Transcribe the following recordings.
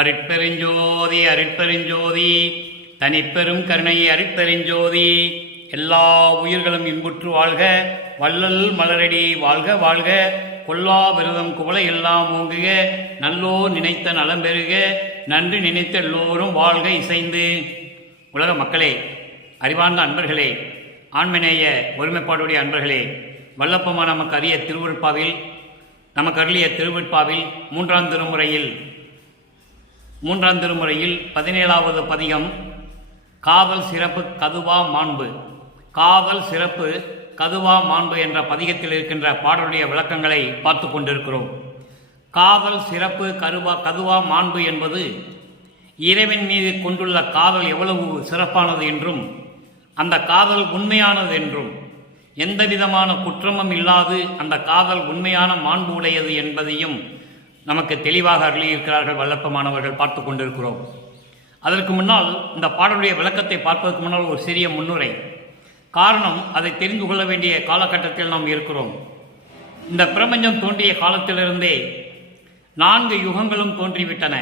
அருட்பெருஞ்சோதி அருட்பெருஞ்சோதி தனிப்பெரும் கருணை அருட்பெருஞ்சோதி. எல்லா உயிர்களும் இன்புற்று வாழ்க, வள்ளல் மலரடி வாழ்க வாழ்க, கொல்லா விரதம் குவளை எல்லாம் ஓங்குக, நல்லோ நினைத்த நலம் பெறுக, நன்றி நினைத்த எல்லோரும் வாழ்க இசைந்து. உலக மக்களே, அறிவார்ந்த அன்பர்களே, ஆண்மநேய ஒருமைப்பாடுடைய அன்பர்களே, வல்லப்பமா நமக்கு அரிய திருவருட்பாவில் நமக்கு அருளிய திருவருட்பாவில் மூன்றாம் திருமுறையில் 17வது பதிகம் காதல் சிறப்பு கதுவா மாண்பு. காதல் சிறப்பு கதுவா மாண்பு என்ற பதிகத்தில் இருக்கின்ற பாடலுடைய விளக்கங்களை பார்த்து கொண்டிருக்கிறோம். காதல் சிறப்பு கதுவா மாண்பு என்பது இறைவன் மீது கொண்டுள்ள காதல் எவ்வளவு சிறப்பானது என்றும், அந்த காதல் உண்மையானது என்றும், எந்த விதமான குற்றமும் இல்லாது அந்த காதல் உண்மையான மாண்பு உடையது என்பதையும் நமக்கு தெளிவாக அருளியிருக்கிறார்கள் வல்லப்பமானவர்கள் பார்த்து கொண்டிருக்கிறோம். அதற்கு முன்னால் இந்த பாடலுடைய விளக்கத்தை பார்ப்பதற்கு முன்னால் ஒரு சிறிய முன்னுரை. காரணம், அதை தெரிந்து கொள்ள வேண்டிய காலகட்டத்தில் நாம் இருக்கிறோம். இந்த பிரபஞ்சம் தோன்றிய காலத்திலிருந்தே 4 யுகங்களும் தோன்றிவிட்டன.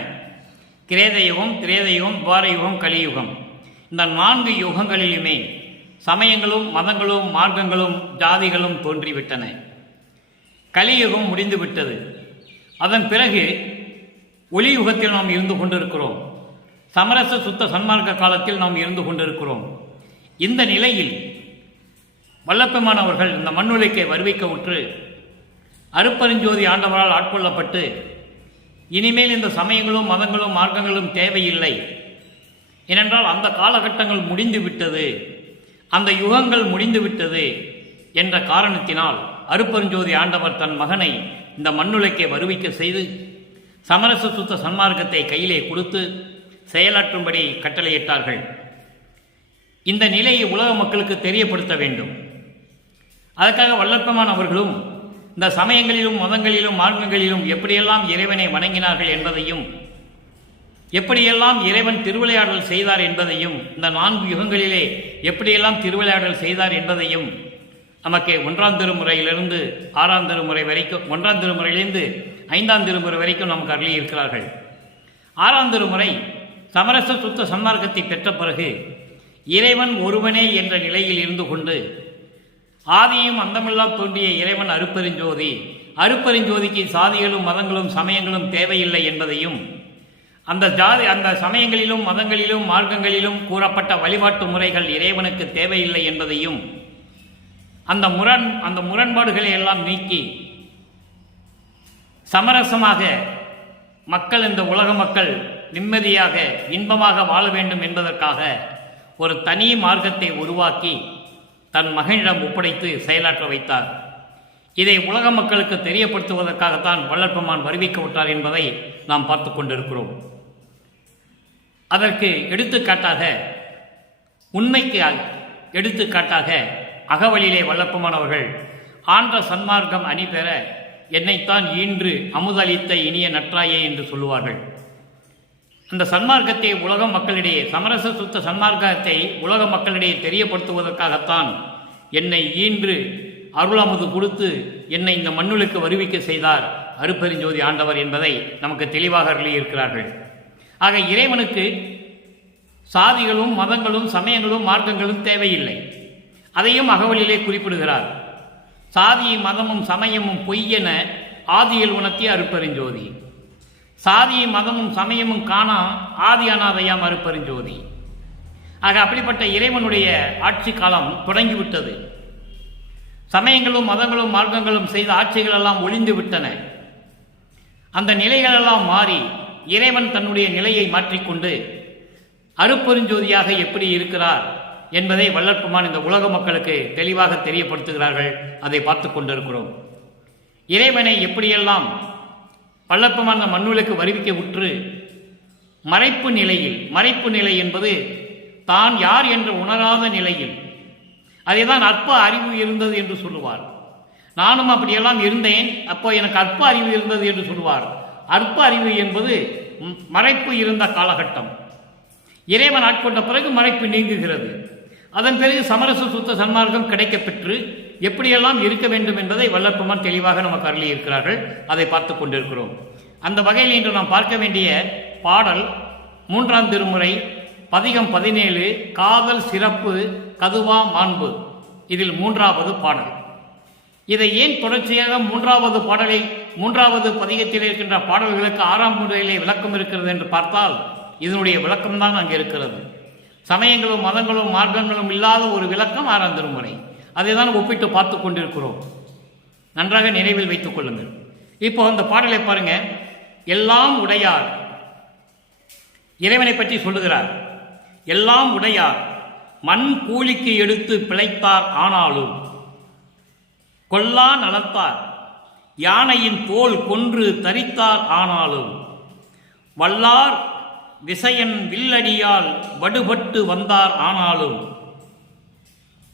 கிரேத யுகம், திரேத யுகம், துவார யுகம், கலியுகம். இந்த 4 யுகங்களிலுமே சமயங்களும் மதங்களும் மார்க்கங்களும் ஜாதிகளும் தோன்றிவிட்டன. கலியுகம் முடிந்துவிட்டது. அதன் பிறகு ஒளியுகத்தில் நாம் இருந்து கொண்டிருக்கிறோம். சமரச சுத்த சன்மார்க்க காலத்தில் நாம் இருந்து கொண்டிருக்கிறோம். இந்த நிலையில் வல்லப்பெருமானவர்கள் இந்த மண்ணுலகை வருவிக்க உற்று அருட்பெருஞ்சோதி ஆண்டவரால் ஆட்கொள்ளப்பட்டு, இனிமேல் இந்த சமயங்களும் மதங்களும் மார்க்கங்களும் தேவையில்லை, ஏனென்றால் அந்த காலகட்டங்கள் முடிந்துவிட்டது, அந்த யுகங்கள் முடிந்துவிட்டது என்ற காரணத்தினால் அருட்பெருஞ்சோதி ஆண்டவர் தன் மகனை இந்த மண்ணுலகை வருவிக்க செய்து சமரச சுத்த சன்மார்க்கத்தை கையிலே கொடுத்து செயலாற்றும்படி கட்டளையிட்டார்கள். இந்த நிலையை உலக மக்களுக்கு தெரியப்படுத்த வேண்டும். அதற்காக வல்லப்பெருமான் அவர்களும் இந்த சமயங்களிலும் மதங்களிலும் மார்க்கங்களிலும் எப்படியெல்லாம் இறைவனை வணங்கினார்கள் என்பதையும், எப்படியெல்லாம் இறைவன் திருவிளையாடல் செய்தார் என்பதையும், இந்த 4 யுகங்களிலே எப்படியெல்லாம் திருவிளையாடல் செய்தார் என்பதையும் நமக்கு 1ஆம் திருமுறையிலிருந்து 6ஆம் திருமுறை வரைக்கும், 1ஆம் திருமுறையிலிருந்து 5ஆம் திருமுறை வரைக்கும் நமக்கு அருளி இருக்கிறார்கள். 6ஆம் திருமுறை சமரச சுத்த சன்மார்க்கத்தை பெற்ற பிறகு இறைவன் ஒருவனே என்ற நிலையில் இருந்து கொண்டு, ஆதியும் அந்தமெல்லாம் தோன்றிய இறைவன் அருட்பெருஞ்சோதி, அருட்பெருஞ்சோதிக்கு சாதிகளும் மதங்களும் சமயங்களும் தேவையில்லை என்பதையும், அந்த சமயங்களிலும் மதங்களிலும் மார்க்கங்களிலும் கூறப்பட்ட வழிபாட்டு முறைகள் இறைவனுக்கு தேவையில்லை என்பதையும், அந்த முரண்பாடுகளை எல்லாம் நீக்கி சமரசமாக மக்கள், இந்த உலக மக்கள் நிம்மதியாக இன்பமாக வாழ வேண்டும் என்பதற்காக ஒரு தனி மார்க்கத்தை உருவாக்கி தன் மகனிடம் ஒப்படைத்து செயலாற்ற வைத்தார். இதை உலக மக்களுக்கு தெரியப்படுத்துவதற்காகத்தான் வல்லப்பெருமான் வருவிக்க விட்டார் என்பதை நாம் பார்த்து கொண்டிருக்கிறோம். அதற்கு எடுத்துக்காட்டாக, உண்மைக்கு எடுத்துக்காட்டாக அகவலிலே வல்லப்பெருமான் அவர்கள் ஆன்ற சன்மார்க்கம் அணி பெற என்னைத்தான் ஈன்று அமுதளித்த இனிய நற்றாயே என்று சொல்லுவார்கள். அந்த சன்மார்க்கத்தை உலக மக்களிடையே, சமரச சுத்த சன்மார்க்கத்தை உலக மக்களிடையே தெரியப்படுத்துவதற்காகத்தான் என்னை ஈன்று அருளமுது கொடுத்து என்னை இந்த மண்ணுலுக்கு வருவிக்க செய்தார் அருட்பெருஞ்சோதி ஆண்டவர் என்பதை நமக்கு தெளிவாக அருளியிருக்கிறார்கள். ஆக இறைவனுக்கு சாதிகளும் மதங்களும் சமயங்களும் மார்க்கங்களும் தேவையில்லை. அதையும் அகவலிலே குறிப்பிடுகிறார். சாதி மதமும் சமயமும் பொய்யென ஆதியில் உணர்த்திய அருட்பெருஞ்சோதி, சாதி மதமும் சமயமும் காணா ஆதி அநாதையாம் அருட்பெருஞ்சோதி. ஆக அப்படிப்பட்ட இறைவனுடைய ஆட்சி காலம் தொடங்கிவிட்டது. சமயங்களும் மதங்களும் மார்க்கங்களும் செய்த ஆட்சிகள் எல்லாம் ஒளிந்து விட்டன. அந்த நிலைகளெல்லாம் மாறி இறைவன் தன்னுடைய நிலையை மாற்றிக்கொண்டு அருட்பெருஞ்சோதியாக எப்படி இருக்கிறார் என்பதை வல்லப்பெருமான் இந்த உலக மக்களுக்கு தெளிவாக தெரியப்படுத்துகிறார்கள். அதை பார்த்து கொண்டிருக்கிறோம். இறைவனை எப்படியெல்லாம் வல்லப்பெருமான் அந்த மண்ணுலகுக்கு வருவிக்க உற்று மறைப்பு நிலை என்பது தான் யார் என்று உணராத நிலையில், அதைதான் அற்ப அறிவு இருந்தது என்று சொல்லுவார். நானும் அப்படியெல்லாம் இருந்தேன், அப்போ எனக்கு அற்ப அறிவு இருந்தது என்று சொல்லுவார். அற்ப அறிவு என்பது மறைப்பு இருந்த காலகட்டம். இறைவன் ஆட்கொண்ட பிறகு மறைப்பு நீங்குகிறது. அதன் பிறகு சமரச சுத்த சன்மார்க்கம் கிடைக்கப்பெற்று எப்படியெல்லாம் இருக்க வேண்டும் என்பதை வல்லப்பெருமான் தெளிவாக நமக்கு அருளி இருக்கிறார்கள். அதை பார்த்து கொண்டிருக்கிறோம். அந்த வகையில் இன்று நாம் பார்க்க வேண்டிய பாடல் 3ஆம் திருமுறை பதிகம் 17 காதல் சிறப்பு கதுவா மாண்பு. இதில் 3வது பாடல். இதை ஏன் தொடர்ச்சியாக 3வது பதிகத்தில் இருக்கின்ற பாடல்களுக்கு 6ஆம் முறையிலே விளக்கம் இருக்கிறது என்று பார்த்தால் இதனுடைய விளக்கம்தான் அங்கே இருக்கிறது. சமயங்களும் மதங்களும் மார்க்கங்களும் இல்லாத ஒரு விளக்கம் 6ஆம் திருமுறை. அதை தான் ஒப்பிட்டு பார்த்து கொண்டிருக்கிறோம். நன்றாக நினைவில் வைத்துக் கொள்ளுங்கள். இப்போ அந்த பாடலை பாருங்க. எல்லாம் உடையார், இறைவனை பற்றி சொல்லுகிறார். எல்லாம் உடையார், மண் கூலிக்கு எடுத்து பிழைத்தார் ஆனாலும், கொல்லா நலத்தார், யானையின் தோல் கொன்று தரித்தார் ஆனாலும், வல்லார் விசயன் வில்லடியால் வடுபட்டு வந்தார் ஆனாலும்,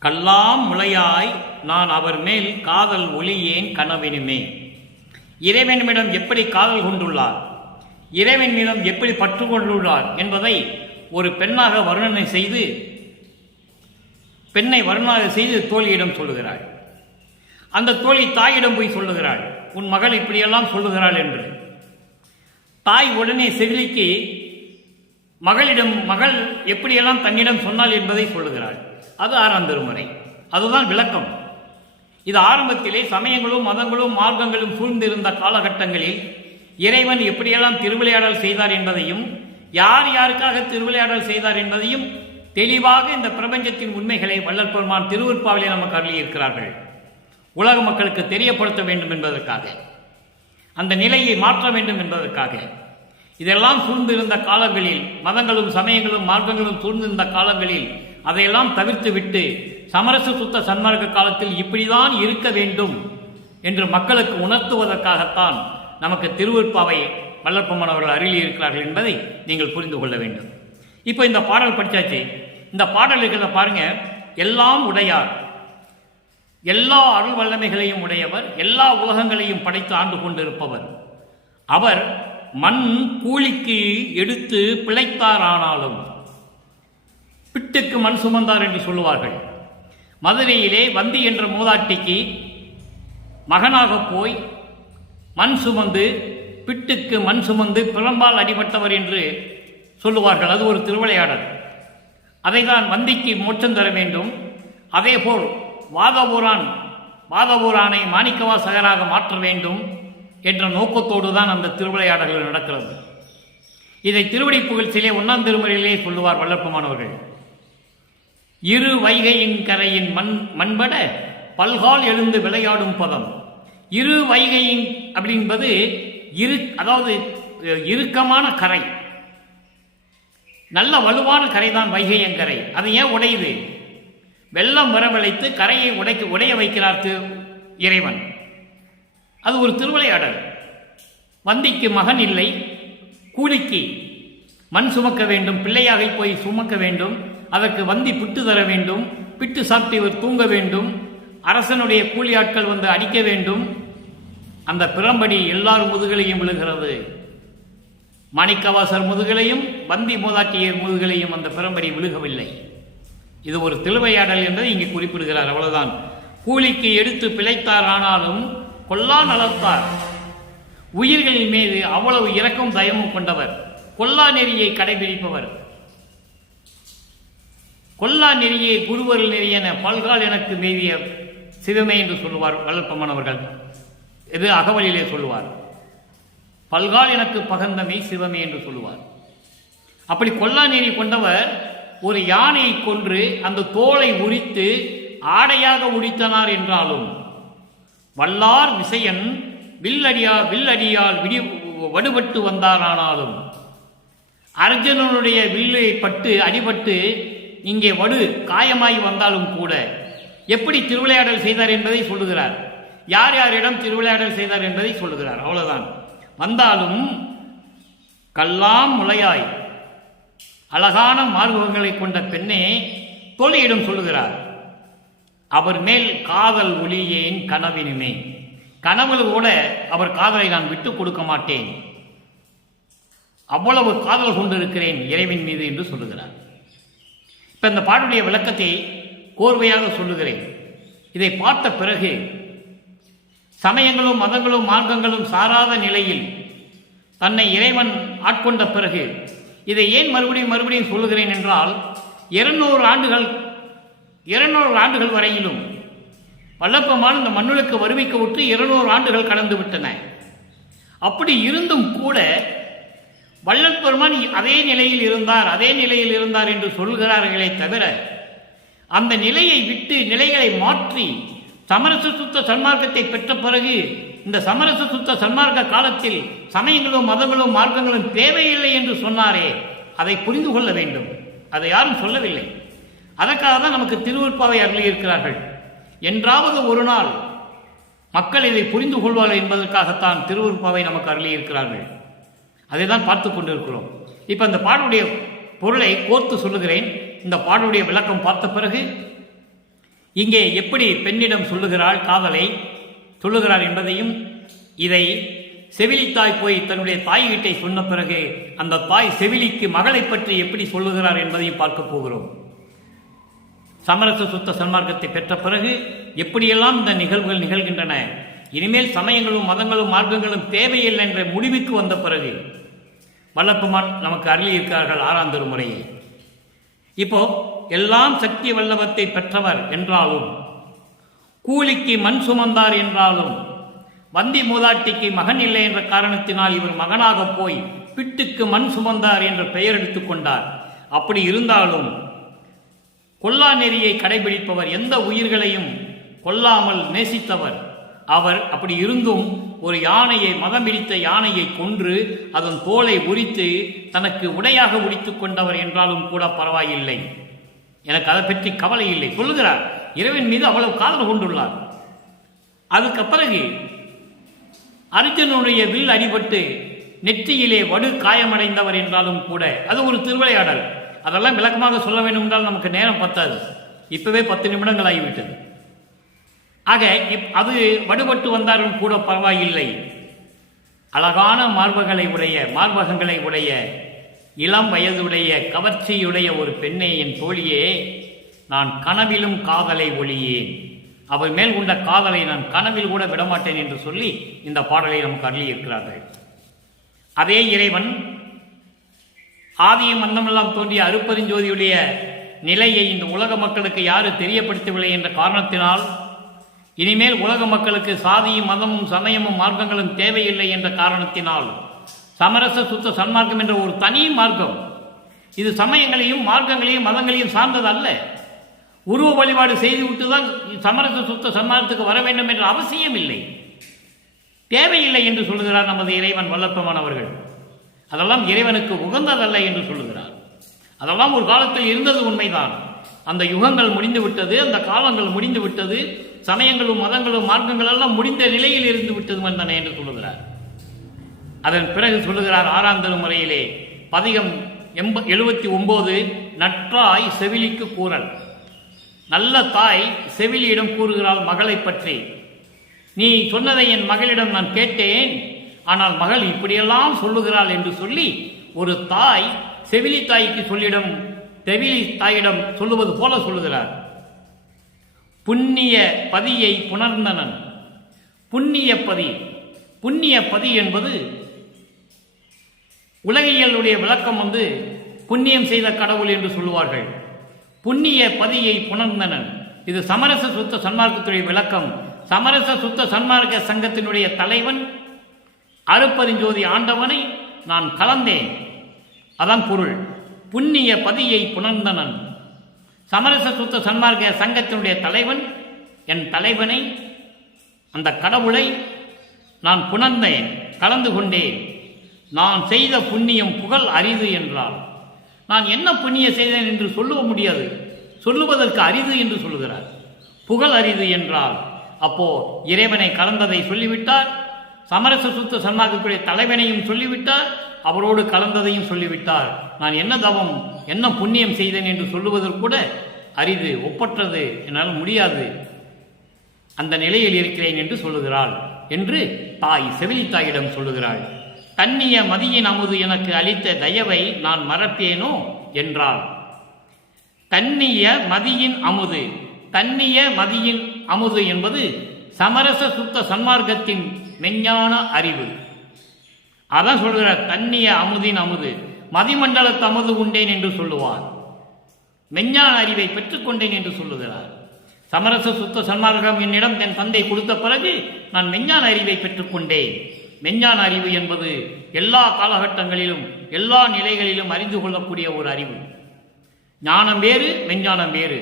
கல்லாம் முளையாய் நான் அவர் மேல் காதல் ஒளியேன் கனவினுமே. இறைவனிடம் எப்படி காதல் கொண்டுள்ளார், இறைவனிடம் எப்படி பற்று கொண்டுள்ளார் என்பதை ஒரு பெண்ணாக வர்ணனை செய்து தோழியிடம் சொல்லுகிறாள். அந்த தோழி தாயிடம் போய் சொல்லுகிறாள், உன் மகள் இப்படியெல்லாம் சொல்லுகிறாள் என்று. தாய் உடனே செவிலிக்கு மகள் எப்படியெல்லாம் தன்னிடம் சொன்னாள் என்பதை சொல்லுகிறாள். அது 6ஆம் திருமுறை. அதுதான் விளக்கம். இது ஆரம்பத்திலே சமயங்களும் மதங்களும் மார்க்கங்களும் சூழ்ந்திருந்த காலகட்டங்களில் இறைவன் எப்படியெல்லாம் திருவிளையாடல் செய்தார் என்பதையும், யார் யாருக்காக திருவிளையாடல் செய்தார் என்பதையும் தெளிவாக இந்த பிரபஞ்சத்தின் உண்மைகளை வள்ளல் பெருமான் திருவருட்பாவிலே நமக்கு அருளியிருக்கிறார்கள். உலக மக்களுக்கு தெரியப்படுத்த வேண்டும் என்பதற்காக, அந்த நிலையை மாற்ற வேண்டும் என்பதற்காக. இதெல்லாம் சூழ்ந்திருந்த காலங்களில், மதங்களும் சமயங்களும் மார்க்கங்களும் சூழ்ந்திருந்த காலங்களில் அதையெல்லாம் தவிர்த்து விட்டு சமரச சுத்த சன்மார்க்க காலத்தில் இப்படிதான் இருக்க வேண்டும் என்று மக்களுக்கு உணர்த்துவதற்காகத்தான் நமக்கு திருவருட்பாவை வள்ளல் பெருமான் அவர்கள் அருளியிருக்கிறார்கள் என்பதை நீங்கள் புரிந்து கொள்ள வேண்டும். இப்போ இந்த பாடல் படித்தாச்சு. இந்த பாடல் இருக்கிறத பாருங்க. எல்லாம் உடையார், எல்லா அருள் வல்லமைகளையும் உடையவர், எல்லா உலகங்களையும் படைத்து ஆண்டு கொண்டிருப்பவர். அவர் மண் கூலிக்கு எடுத்து பிழைத்தார் ஆனாலும், பிட்டுக்கு மண் சுமந்தார் என்று சொல்லுவார்கள். மதுரையிலே வந்தி என்ற மூதாட்டிக்கு மகனாக போய் மண் சுமந்து, பிட்டுக்கு மண் சுமந்து பிறம்பால் அடிபட்டவர் என்று சொல்லுவார்கள். அது ஒரு திருவிளையாடல். அதைதான் வந்திக்கு மோட்சம் தர வேண்டும். அதேபோல் வாதவூரானை மாணிக்கவாசகராக மாற்ற வேண்டும் என்ற நோக்கத்தோடு தான் அந்த திருவிளையாடல்கள் நடக்கிறது. இதை திருவடி புகழ்ச்சியிலே 1ஆம் திருமுறையிலே சொல்லுவார் வள்ளல் பெருமான் அவர்கள். இரு வைகையின் கரையின் மண்பட பல்கால் எழுந்து விளையாடும் பதம். இரு வைகையின் அப்படின்பது அதாவது இறுக்கமான கரை, நல்ல வலுவான கரை தான் வைகையங்கரை. அது ஏன் உடையுது? வெள்ளம் வரவழைத்து கரையை உடைய வைக்கிறார் இறைவன். அது ஒரு திருவிளையாடல். வந்திக்கு மகன் இல்லை, கூலிக்கு மண் சுமக்க வேண்டும், பிள்ளையாக போய் சுமக்க வேண்டும். அதற்கு வந்தி பிட்டு தர வேண்டும், பிட்டு சாப்பிட்டு இவர் தூங்க வேண்டும், அரசனுடைய கூலி ஆட்கள் வந்து அடிக்க வேண்டும். அந்த பிறம்படி எல்லாரும் முதுகலையும் விழுகிறது. மாணிக்கவாசர் முதுகலையும் வந்தி மூதாட்டியர் முதுகலையும் அந்த பிறம்படி விழுகவில்லை. இது ஒரு திருவிளையாடல் என்பதை இங்கே குறிப்பிடுகிறார். அவ்வளவுதான். கூலிக்கு எடுத்து பிழைத்தார் ஆனாலும் கொல்லா நலத்தார், உயிர்களின் மீது அவ்வளவு இரக்கம் தயமும் கொண்டவர், கொல்லா நெறியை கடைபிடிப்பவர். கொல்லா நெறியை குருவருள் நெறியென பல்கால் எனக்கு மேவிய சிவமே என்று சொல்லுவார் வள்ளல் பெருமான் அவர்கள். இது அகவலிலே சொல்லுவார். பல்கால் எனக்கு பகந்தமை சிவமே என்று சொல்லுவார். அப்படி கொல்லா நெறி கொண்டவர் ஒரு யானையை கொன்று அந்த தோலை உரித்து ஆடையாக உரித்தனார் என்றாலும், வல்லார் விசயன் வில்லடியால் வடுபட்டு வந்தாரானாலும், அர்ஜுனனுடைய வில்லை பட்டு அடிபட்டு இங்கே வடு காயமாகி வந்தாலும் கூட எப்படி திருவிளையாடல் செய்தார் என்பதை சொல்லுகிறார். யார் யாரிடம் திருவிளையாடல் செய்தார் என்பதை சொல்லுகிறார். அவ்வளவுதான். வந்தாலும் கல்லாம் முளையாய், அழகான மார்பகங்களை கொண்ட பெண்ணே தோழியிடம் சொல்லுகிறார், அவர் மேல் காதல் ஒளியேன் கனவினுமே. கனவுல கூட அவர் காதலை நான் விட்டுக் கொடுக்க மாட்டேன், அவ்வளவு காதல் கொண்டிருக்கிறேன் இறைவன் மீது என்று சொல்லுகிறார். இப்ப இந்த பாட்டுடைய விளக்கத்தை கோர்வையாக சொல்லுகிறேன். இதை பார்த்த பிறகு சமயங்களும் மதங்களும் மார்க்கங்களும் சாராத நிலையில் தன்னை இறைவன் ஆட்கொண்ட பிறகு இதை ஏன் மறுபடியும் சொல்லுகிறேன் என்றால் 200 ஆண்டுகள் வரையிலும் வல்லப்பெருமான் இந்த மண்ணுலக்கு வருவிக்க விட்டு 200 ஆண்டுகள் கடந்து விட்டன. அப்படி இருந்தும் கூட வல்லப்பெருமான் அதே நிலையில் இருந்தார் என்று சொல்கிறார்களே தவிர அந்த நிலையை விட்டு நிலைகளை மாற்றி சமரச சுத்த சன்மார்க்கத்தை பெற்ற பிறகு இந்த சமரச சுத்த சன்மார்க்க காலத்தில் சமயங்களும் மதங்களும் மார்க்கங்களும் தேவையில்லை என்று சொன்னாரே, அதை புரிந்து கொள்ள வேண்டும். அதை யாரும் சொல்லவில்லை. அதற்காக தான் நமக்கு திருவருட்பாவை அருளியிருக்கிறார்கள். என்றாவது ஒரு நாள் மக்கள் இதை புரிந்து கொள்வார்கள் என்பதற்காகத்தான் திருவருட்பாவை நமக்கு அருளியிருக்கிறார்கள். அதை தான் பார்த்து கொண்டிருக்கிறோம். இப்போ இந்த பாடலுடைய பொருளை கோர்த்து சொல்லுகிறேன். இந்த பாடலுடைய விளக்கம் பார்த்த பிறகு இங்கே எப்படி பெண்ணிடம் காதலை சொல்லுகிறார் என்பதையும், இதை செவிலித்தாய் போய் தன்னுடைய தாய் வீட்டை சொன்ன பிறகு அந்த தாய் செவிலிக்கு மகளை பற்றி எப்படி சொல்லுகிறார் என்பதையும் பார்க்க போகிறோம். சமரச சுத்த சன்மார்க்கத்தை பெற்ற பிறகு எப்படியெல்லாம் இந்த நிகழ்வுகள் நிகழ்கின்றன, இனிமேல் சமயங்களும் மதங்களும் மார்க்கங்களும் தேவையில்லை என்ற முடிவுக்கு வந்த பிறகு வல்லப்பெருமான் நமக்கு அருளியிருக்கிறார்கள் 6ஆம் திருமுறையை. இப்போ எல்லாம் சக்தி வல்லவத்தை பெற்றவர் என்றாலும், கூலிக்கு மண் சுமந்தார் என்றாலும், வந்தி மூதாட்டிக்கு மகன் இல்லை என்ற காரணத்தினால் இவர் மகனாக போய் பிட்டுக்கு மண் சுமந்தார் என்ற பெயர் எடுத்துக் கொண்டார். அப்படி இருந்தாலும் கொல்லா நெறியை கடைபிடிப்பவர், எந்த உயிர்களையும் கொல்லாமல் நேசித்தவர் அவர். அப்படி இருந்தும் ஒரு யானையை, மதம் பிடித்த யானையை கொன்று அதன் தோலை உரித்து தனக்கு உடையாக உடித்துக் கொண்டவர் என்றாலும் கூட பரவாயில்லை, எனக்கு அதை பற்றி கவலை இல்லை சொல்லுகிறார். இறைவன் மீது அவ்வளவு காதல் கொண்டுள்ளார். அதுக்கு பிறகு அர்ஜுனுடைய வில் அடிபட்டு நெற்றியிலே வடு காயமடைந்தவர் என்றாலும் கூட அது ஒரு திருவிளையாடல். அதெல்லாம் விளக்கமாக சொல்ல வேண்டும் என்றால் நமக்கு நேரம் பத்தாது. இப்பவே 10 நிமிடங்கள் ஆகிவிட்டது. ஆக அது வடுபட்டு வந்தாலும் கூட பரவாயில்லை. அழகான மார்பகங்களை உடைய இளம் வயதுடைய கவர்ச்சியுடைய ஒரு பெண்ணை, என் தோழியே, நான் கனவிலும் காதலை ஒளியேன், அவர் மேல் உண்ட காதலை நான் கனவில் கூட விடமாட்டேன் என்று சொல்லி இந்த பாடலை நமக்கு அருளியிருக்கிறார்கள். அதே இறைவன் ஆதியும் அந்தமெல்லாம் தோன்றிய அருப்பெருஞ்சோதியுடைய நிலையை இந்த உலக மக்களுக்கு யாரு தெரியப்படுத்தவில்லை என்ற காரணத்தினால், இனிமேல் உலக மக்களுக்கு சாதியும் மதமும் சமயமும் மார்க்கங்களும் தேவையில்லை என்ற காரணத்தினால் சமரச சுத்த சன்மார்க்கம் என்ற ஒரு தனி மார்க்கம், இது சமயங்களையும் மார்க்கங்களையும் மதங்களையும் சார்ந்தது அல்ல. உருவ வழிபாடு செய்துவிட்டுதான் சமரச சுத்த சன்மார்க்கத்துக்கு வர வேண்டும் என்ற அவசியம் இல்லை, தேவையில்லை என்று சொல்லுகிறார் நமது இறைவன் வல்லப்பெருமான் அவர்கள். அதெல்லாம் இறைவனுக்கு உகந்ததல்ல என்று சொல்லுகிறார். அதெல்லாம் ஒரு காலத்தில் இருந்தது உண்மைதான். அந்த யுகங்கள் முடிந்து விட்டது, அந்த காலங்கள் முடிந்து விட்டது, சமயங்களும் மதங்களும் மார்க்கங்கள் எல்லாம் முடிந்த நிலையில் இருந்து விட்டது வந்தன என்று சொல்லுகிறார். அதன் பிறகு சொல்லுகிறார் 6ஆம் திருமுறையிலே பதிகம் 79 நற்றாய் செவிலிக்கு கூறல். நல்ல தாய் செவிலியிடம் கூறுகிறாள் மகளை பற்றி. நீ சொன்னதை என் மகளிடம் நான் கேட்டேன், ஆனால் மகள் இப்படியெல்லாம் சொல்லுகிறாள் என்று சொல்லி ஒரு தாய் செவிலி தாய்க்கு செவிலி தாயிடம் சொல்லுவது போல சொல்லுகிறார். புண்ணிய பதியை புணர்ந்தனன். புண்ணிய பதி என்பது உலகியலுடைய விளக்கம் புண்ணியம் செய்த கடவுள் என்று சொல்லுவார்கள். புண்ணிய பதியை புணர்ந்தனன், இது சமரச சுத்த சன்மார்க்கத்துடைய விளக்கம். சமரச சுத்த சன்மார்க்க சங்கத்தினுடைய தலைவன் அருப்பெருஞ்சோதி ஆண்டவனை நான் கலந்தேன், அதான் பொருள். புண்ணிய பதியை புணர்ந்தனன், சமரச சுத்த சன்மார்க்க சங்கத்தினுடைய தலைவன், என் தலைவனை, அந்த கடவுளை நான் புணர்ந்தேன், கலந்து கொண்டேன். நான் செய்த புண்ணியம் புகழ் அரிது என்றால், நான் என்ன புண்ணியம் செய்தேன் என்று சொல்ல முடியாது, சொல்லுவதற்கு அரிது என்று சொல்லுகிறார். புகழ் அரிது என்றால் அப்போ இறைவனை கலந்ததை சொல்லிவிட்டார், சமரச சுத்த சன்மார்க்கத்துடைய தலைவனையும் சொல்லிவிட்டார், அவரோடு கலந்ததையும் சொல்லிவிட்டார். நான் என்ன தவம் என்ன புண்ணியம் செய்தேன் என்று சொல்லுவதற்கு கூட அரிது, ஒப்பற்றது, என்னால் முடியாது, அந்த நிலையில் இருக்கிறேன் என்று சொல்லுகிறாள் என்று தாய் செவிலி தாயிடம் சொல்லுகிறாள். தன்னிய மதியின் அமுது எனக்கு அளித்த தயவை நான் மறப்பேனோ என்றாள். தன்னிய மதியின் அமுது என்பது சமரச சுத்த சன்மார்க்கத்தின் மெஞ்ஞான அறிவு. அதான் சொல்கிறார், தண்ணிய அமுதின் அமுது மதிமண்டலத்து அமுது உண்டேன் என்று சொல்லுவார். மெஞ்ஞான அறிவை பெற்றுக்கொண்டேன் என்று சொல்லுகிறார். சமரச சுத்த சன்மார்க்கம் என்னிடம் என் தந்தை கொடுத்த பிறகு நான் மெஞ்ஞான அறிவை பெற்றுக்கொண்டேன். மெஞ்ஞான அறிவு என்பது எல்லா காலகட்டங்களிலும் எல்லா நிலைகளிலும் அறிந்து கொள்ளக்கூடிய ஒரு அறிவு. ஞானம் வேறு, மெஞ்ஞானம் வேறு.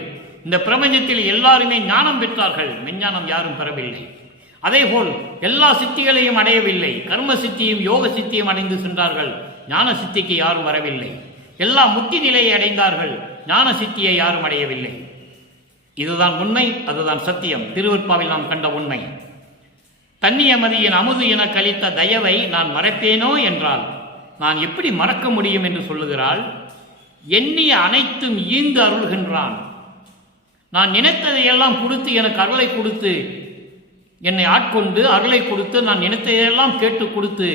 இந்த பிரபஞ்சத்தில் எல்லாருமே ஞானம் பெற்றார்கள், மெஞ்ஞானம் யாரும் பெறவில்லை. அதேபோல் எல்லா சித்திகளையும் அடையவில்லை. கர்ம சித்தியும் யோக சித்தியும் அடைந்து சென்றார்கள், ஞான சித்திக்கு யாரும் வரவில்லை. எல்லா முக்தி நிலையை அடைந்தார்கள், ஞான சித்தியை யாரும் அடையவில்லை. இதுதான் உண்மை, அதுதான் சத்தியம். திருவற்பாவில் நாம் கண்ட உண்மை. தண்ணியமதியின் அமுது என கழித்த தயவை நான் மறப்பேனோ என்றால் நான் எப்படி மறக்க முடியும் என்று சொல்லுகிறாள். எண்ணிய அனைத்தும் ஈந்து அருள்கின்றான். நான் நினைத்ததையெல்லாம் கொடுத்து எனக்கு அருளை கொடுத்து என்னை ஆட்கொண்டு அருளை கொடுத்து நான் நினைத்ததையெல்லாம் கேட்டு கொடுத்து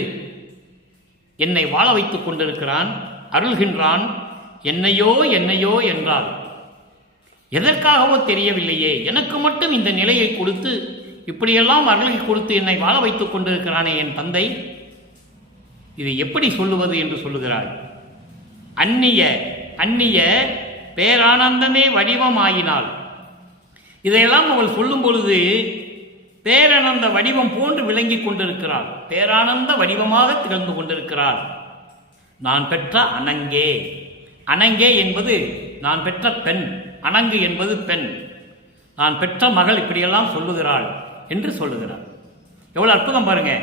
என்னை வாழ வைத்துக் கொண்டிருக்கிறான், அருள்கின்றான். என்னையோ என்னையோ என்றால் எதற்காகவோ தெரியவில்லையே, எனக்கு மட்டும் இந்த நிலையை கொடுத்து இப்படியெல்லாம் அருளை கொடுத்து என்னை வாழ வைத்துக் கொண்டிருக்கிறானே என் தந்தை, இதை எப்படி சொல்லுவது என்று சொல்லுகிறாள். அந்நிய பேரானந்தமே வடிவமாயினாள். இதையெல்லாம் அவள் சொல்லும் பொழுது பேரானந்த வடிவம் போன்று விளங்கி கொண்டிருக்கிறாள், பேரானந்த வடிவமாக திகழ்ந்து கொண்டிருக்கிறாள். நான் பெற்ற அனங்கே, அனங்கே என்பது நான் பெற்ற பெண், அணங்கு என்பது பெண். நான் பெற்ற மகள் இப்படியெல்லாம் சொல்லுகிறாள் என்று சொல்லுகிறார். எவ்வளவு அற்புதம் பாருங்க.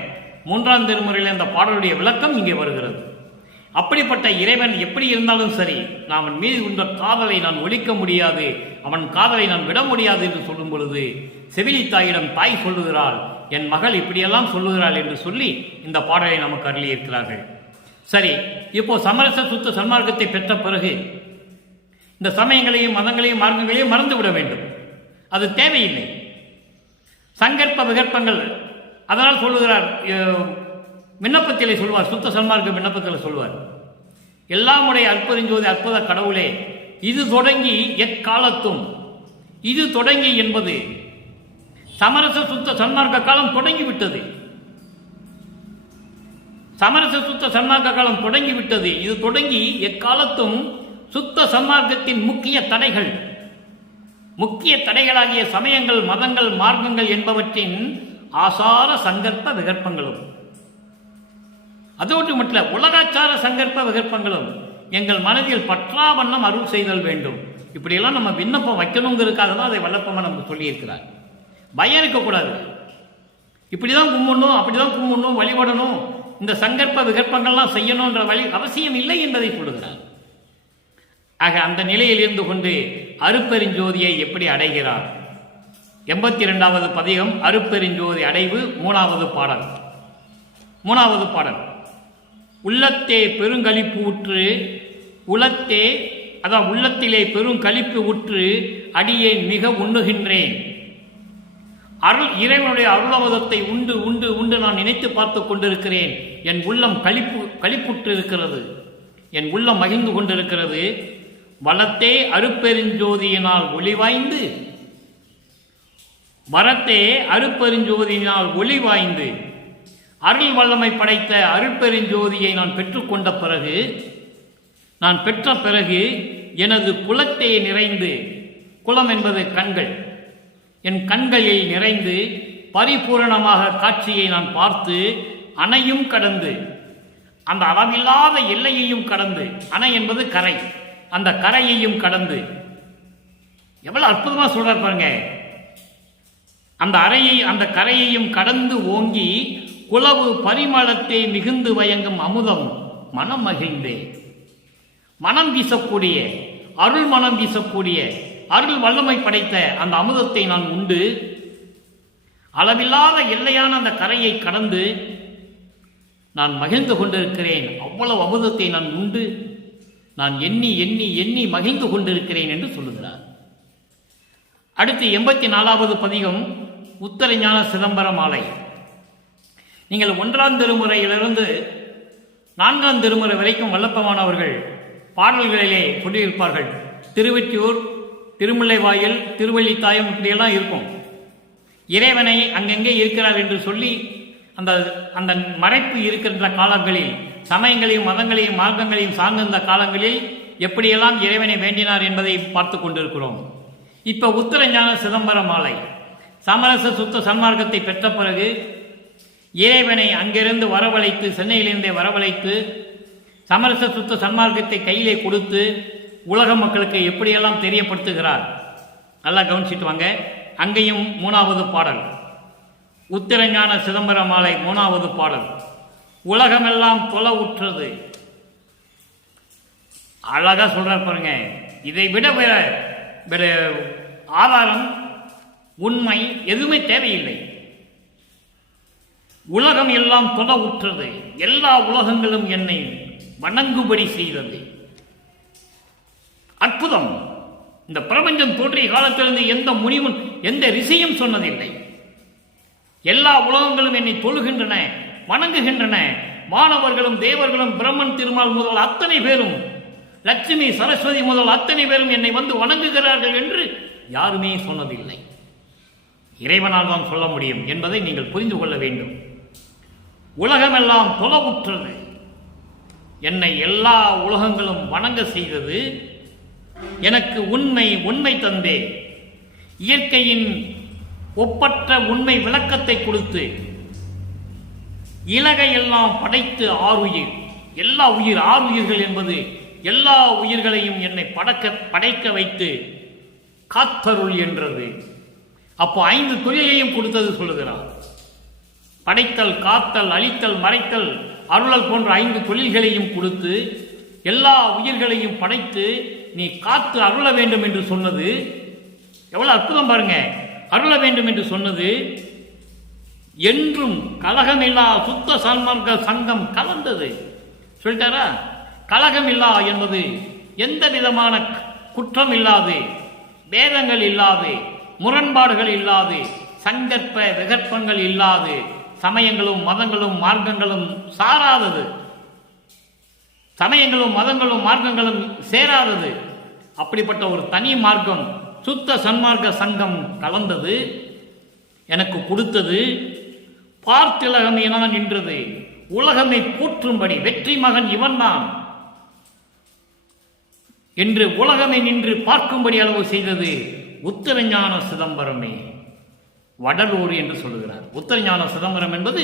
3ஆம் திருமுறையில் இந்த பாடலுடைய விளக்கம் இங்கே வருகிறது. அப்படிப்பட்ட இறைவன் எப்படி இருந்தாலும் சரி, நான் அவன் மீது கொண்ட காதலை நான் ஒழிக்க முடியாது, அவன் காதலை நான் விட முடியாது என்று சொல்லும் பொழுது செவிலி தாயிடம் தாய் சொல்லுகிறாள், என் மகள் இப்படியெல்லாம் சொல்லுகிறாள் என்று சொல்லி இந்த பாடலை நமக்கு அருளியிருக்கிறார்கள். சரி, இப்போ சமரச சுத்த சன்மார்க்கத்தை பெற்ற பிறகு இந்த சமயங்களையும் மதங்களையும் மார்க்கங்களையும் மறந்துவிட வேண்டும். அது தேவையில்லை. சங்கற்ப விகற்பங்கள், அதனால் சொல்லுகிறார், விண்ணப்பத்திலே சொல்வார், சுத்த சன்மார்க்க விண்ணப்பத்தில் சொல்வார், எல்லாமுடைய அற்புதஞ்சோதி அற்புத கடவுளே, இது தொடங்கி எக்காலத்தும், இது தொடங்கி என்பது சமரச சுத்த சன்மார்க்க காலம் தொடங்கிவிட்டது. சமரச சுத்த சன்மார்க்க காலம் தொடங்கிவிட்டது. இது தொடங்கி எக்காலத்தும் சுத்த சன்மார்க்கத்தின் முக்கிய தடைகள், முக்கிய தடைகளாகிய சமயங்கள் மதங்கள் மார்க்கங்கள் என்பவற்றின் ஆசார சங்கற்ப விகற்பங்களும், அதோடு மட்டும் உலகாச்சார சங்கற்ப விகற்பங்களும் எங்கள் மனதில் பற்றா வண்ணம் அருள் செய்தல் வேண்டும். இப்படியெல்லாம் நம்ம விண்ணப்பம் வைக்கணுங்கிறதுக்காக தான் அதை வல்லப்பமா நமக்கு சொல்லியிருக்கிறார். பயம் இருக்கக்கூடாது. இப்படிதான் கும்பிடணும், அப்படிதான் கும்பிடணும், வழிபடணும், இந்த சங்கற்ப விகற்பங்கள்லாம் செய்யணுன்ற வழி அவசியம் இல்லை என்பதை சொல்லுகிறார். ஆக அந்த நிலையில் இருந்து கொண்டு அருப்பெருஞ்சோதியை எப்படி அடைகிறார்? 82வது பதிகம் அருப்பெருஞ்சோதி அடைவு 3வது பாடல். 3வது பாடல். உள்ளத்தே பெருங்களிப்பு உற்று, உளத்தே அதான் உள்ளத்திலே பெருங்களிப்பு உற்று அடியேன் மிக உண்ணுகின்றேன். அருள் இறைவனுடைய அருளவதத்தை உண்டு உண்டு உண்டு நான் நினைத்து பார்த்து கொண்டிருக்கிறேன். என் உள்ளம் களிப்புற்று இருக்கிறது, என் உள்ளம் மகிழ்ந்து கொண்டிருக்கிறது. வளத்தே அருப்பெருஞ்சோதியினால் ஒளிவாய்ந்து, வரத்தே அருப்பெருஞ்சோதியினால் ஒளிவாய்ந்து, அருள் வல்லமை படைத்த அருட்பெருஞ்சோதியை நான் பெற்றுக்கொண்ட பிறகு, நான் பெற்ற பிறகு எனது குலத்தை நிறைந்து, குலம் என்பது கண்கள், என் கண்களில் நிறைந்து பரிபூரணமாக காட்சியை நான் பார்த்து அணையும் கடந்து, அந்த அளவில்லாத எல்லையையும் கடந்து, அணை என்பது கரை, அந்த கரையையும் கடந்து, எவ்வளவு அற்புதமா சொல்றார் பாருங்க. அந்த கரையையும் கடந்து ஓங்கி குலவு பரிமளத்தை மிகுந்து வயங்கும் அமுதம் மனம் மகிழ்ந்தே, மனம் வீசக்கூடிய அருள் மனம் வீசக்கூடிய அருள் வல்லமை படைத்த அந்த அமுதத்தை நான் உண்டு, அளவில்லாத எல்லையான அந்த கரையை கடந்து நான் மகிழ்ந்து கொண்டிருக்கிறேன். அவ்வளவு அமுதத்தை நான் உண்டு, நான் எண்ணி எண்ணி எண்ணி மகிழ்ந்து கொண்டிருக்கிறேன் என்று சொல்லுகிறார். அடுத்து 84வது பதிகம் உத்தரஞான சிதம்பர மாலை. நீங்கள் 1ஆம் திருமுறையிலிருந்து 4ஆம் திருமுறை வரைக்கும் வல்லப்பமானவர்கள் பாடல்களிலே சொல்லியிருப்பார்கள். திருவெற்றியூர், திருமுல்லைவாயில், திருவள்ளித்தாயம் இப்படியெல்லாம் இருக்கும். இறைவனை அங்கங்கே இருக்கிறார் என்று சொல்லி அந்த அந்த மறைப்பு இருக்கின்ற காலங்களில் சமயங்களையும் மதங்களையும் மார்க்கங்களையும் சார்ந்திருந்த காலங்களில் எப்படியெல்லாம் இறைவனை வேண்டினார் என்பதை பார்த்து கொண்டிருக்கிறோம். இப்போ உத்தரஞான சிதம்பர மாலை சமரச சுத்த சன்மார்க்கத்தை பெற்ற பிறகு இறைவனை அங்கிருந்து வரவழைத்து, சென்னையிலிருந்தே வரவழைத்து சமரச சுத்த சன்மார்க்கத்தை கையிலே கொடுத்து உலக மக்களுக்கு எப்படியெல்லாம் தெரியப்படுத்துகிறார். நல்லா கவனிச்சிட்டு வாங்க. அங்கேயும் 3வது பாடல், உத்திரஞான சிதம்பர மாலை 3வது பாடல், உலகமெல்லாம் தொலைவுற்றது. அழகா சொல்றார் பாருங்க. இதை விட வேற ஆதாரம், உண்மை எதுவுமே தேவையில்லை. உலகம் எல்லாம் தொலைவுற்றது, எல்லா உலகங்களும் என்னை வணங்கும்படி செய்தது. அற்புதம். இந்த பிரபஞ்சம் தோன்றிய காலத்திலிருந்து எந்த முனிவன் எந்த ரிஷியும் சொன்னதில்லை. எல்லா உலகங்களும் என்னை தொழுகின்றன, வணங்குகின்றன. மாணவர்களும் தேவர்களும் பிரம்மன் திருமால் முதல் அத்தனை பேரும், லட்சுமி சரஸ்வதி முதல் அத்தனை பேரும் என்னை வந்து வணங்குகிறார்கள் என்று யாருமே சொன்னதில்லை. இறைவனால் தான் சொல்ல முடியும் என்பதை நீங்கள் புரிந்து கொள்ள வேண்டும். உலகமெல்லாம் தொலைவுற்றது, என்னை எல்லா உலகங்களும் வணங்க செய்தது. எனக்கு உண்மை தந்தே, இயற்கையின் ஒப்பற்ற உண்மை விளக்கத்தை கொடுத்து, இலகையெல்லாம் படைத்து ஆறுயிர், எல்லா உயிர், ஆறுயிர்கள் என்பது எல்லா உயிர்களையும் என்னை படைக்க வைத்து காத்தருள் என்றது. அப்போ 5 தொழிலையும் கொடுத்தது சொல்லுகிறார். படைத்தல், காத்தல், அழித்தல், மறைத்தல், அருளல் போன்ற 5 தொழில்களையும் கொடுத்து எல்லா உயிர்களையும் படைத்து நீ காத்து அருள வேண்டும் என்று சொன்னது. எவ்வளவு அற்புதம் பாருங்க. அருள வேண்டும் என்று சொன்னது. என்றும் கலகமில்லா சுத்த சன்மார்க்க சங்கம் கலந்தது சொல்லிட்டாரா. கலகமில்லா என்பது எந்த விதமான குற்றம் இல்லாது, வேதங்கள் இல்லாது, முரண்பாடுகள் இல்லாது, சங்கற்ப விகற்பங்கள் இல்லாது, சமயங்களும் மதங்களும் மார்க்கங்களும் சாராதது, சமயங்களும் மதங்களும் மார்க்கங்களும் சேராதது. அப்படிப்பட்ட ஒரு தனி மார்க்கம் சுத்த சன்மார்க்க சங்கம் கலந்தது, எனக்கு கொடுத்தது. பார்த்திலகம் என நின்றது, உலகமை போற்றும்படி வெற்றி மகன் இவன்தான் என்று உலகமை நின்று பார்க்கும்படி அளவு செய்தது உத்தரஞான சிதம்பரமே. வடலூர் என்று சொல்லுகிறார். உத்தரஞான சிதம்பரம் என்பது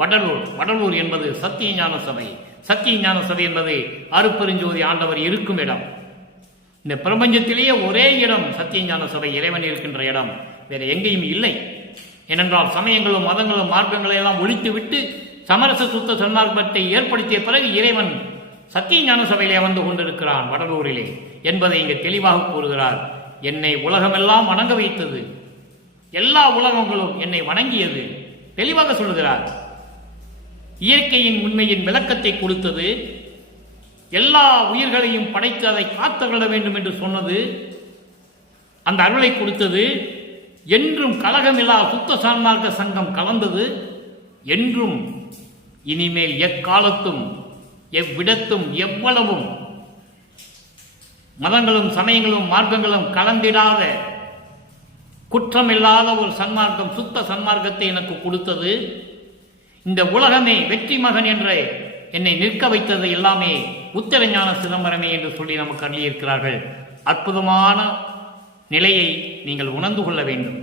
வடலூர், வடலூர் என்பது சத்தியஞான சபை, சத்தியஞான சபை என்பது அருப்பெருஞ்சோதி ஆண்டவர் இருக்கும் இடம். இந்த பிரபஞ்சத்திலேயே ஒரே இடம் சத்தியஞான சபை, இறைவன் இருக்கின்ற இடம், வேற எங்கேயும் இல்லை. ஏனென்றால் சமயங்களும் மதங்களும் மார்க்கங்களை எல்லாம் ஒழித்துவிட்டு சமரச சுத்த சன்மார்க்கத்தை ஏற்படுத்திய பிறகு இறைவன் சத்தியஞான சபையிலே வந்து கொண்டிருக்கிறான் வடலூரிலே என்பதை இங்கு தெளிவாக கூறுகிறார். என்னை உலகமெல்லாம் வணங்க வைத்தது, எல்லா உலகங்களும் என்னை வணங்கியது, தெளிவாக சொல்லுகிறார். இயற்கையின் உண்மையின் விளக்கத்தை கொடுத்தது, எல்லா உயிர்களையும் படைத்து அதை காத்தருள வேண்டும் என்று சொன்னது, அந்த அருளை கொடுத்தது. என்றும் கலகமில்லா சுத்த சன்மார்க்க சங்கம் கலந்தது. என்றும் இனிமேல் எக்காலத்தும் எவ்விடத்தும் எவ்வளவும் மதங்களும் சமயங்களும் மார்க்கங்களும் கலந்திடாத குற்றமில்லாத ஒரு சன்மார்க்கம், சுத்த சன்மார்க்கத்தை எனக்கு கொடுத்தது. இந்த உலகமே வெற்றி மகன் என்ற என்னை நிற்க வைத்தது எல்லாமே உத்தரஞான சிதம்பரமே என்று சொல்லி நமக்கு அள்ளியிருக்கிறார்கள். அற்புதமான நிலையை நீங்கள் உணர்ந்து கொள்ள வேண்டும்.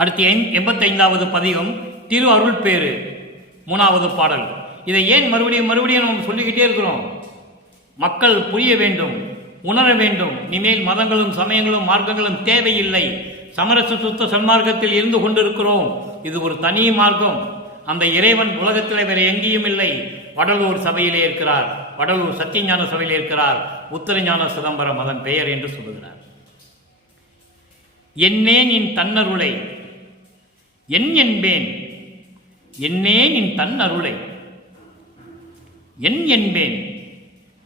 அடுத்து 85வது பதிகம் திரு அருள் பேரு 3வது பாடல். இதை ஏன் மறுபடியும் நம்ம சொல்லிக்கிட்டே இருக்கிறோம்? மக்கள் புரிய வேண்டும், உணர வேண்டும். இனிமேல் மதங்களும் சமயங்களும் மார்க்கங்களும் தேவையில்லை. சமரச சுத்த சன்மார்க்கத்தில் இருந்து கொண்டிருக்கிறோம். இது ஒரு தனி மார்க்கம். அந்த இறைவன் உலகத்தில் வேற எங்கேயும் இல்லை. வடலூர் சபையிலே இருக்கிறார், வடலூர் சத்தியஞான சபையிலே இருக்கிறார். உத்தரஞான சிதம்பரம் அதன் பெயர் என்று சொல்லுகிறார். என்னேன் என் தன்னருளை, என் என்பேன், என்னேன் என் தன்னருளை, என் என்பேன்.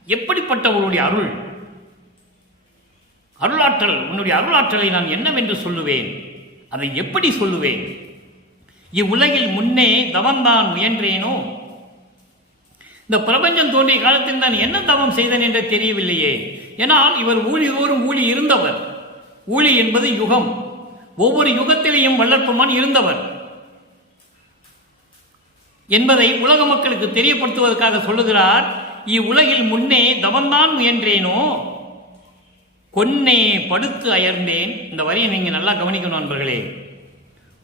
எப்படிப்பட்டவருடைய அருள், அருளாற்றல், உன்னுடைய அருளாற்றலை நான் என்னவென்று சொல்லுவேன்? அதை எப்படி சொல்லுவேன்? இவ்வுலகில் முன்னே தவம்தான் முயன்றேனோ? இந்த பிரபஞ்சம் தோன்றிய காலத்தில் நான் என்ன தவம் செய்தேன் என்று தெரியவில்லையே. ஏனால் இவர் ஊழிதோறும் ஊழி இருந்தவர். ஊழி என்பது யுகம். ஒவ்வொரு யுகத்திலேயும் வள்ளற்பெருமான் இருந்தவர். என்பதை உலக மக்களுக்கு தெரியப்படுத்துவதற்காக சொல்லுகிறார். இவ்வுலகில் முன்னே தவந்தான் முயன்றேனோ கொன்னே படுத்து அயர்ந்தேன். இந்த வரியை நீங்க நல்லா கவனிக்கணும் நண்பர்களே.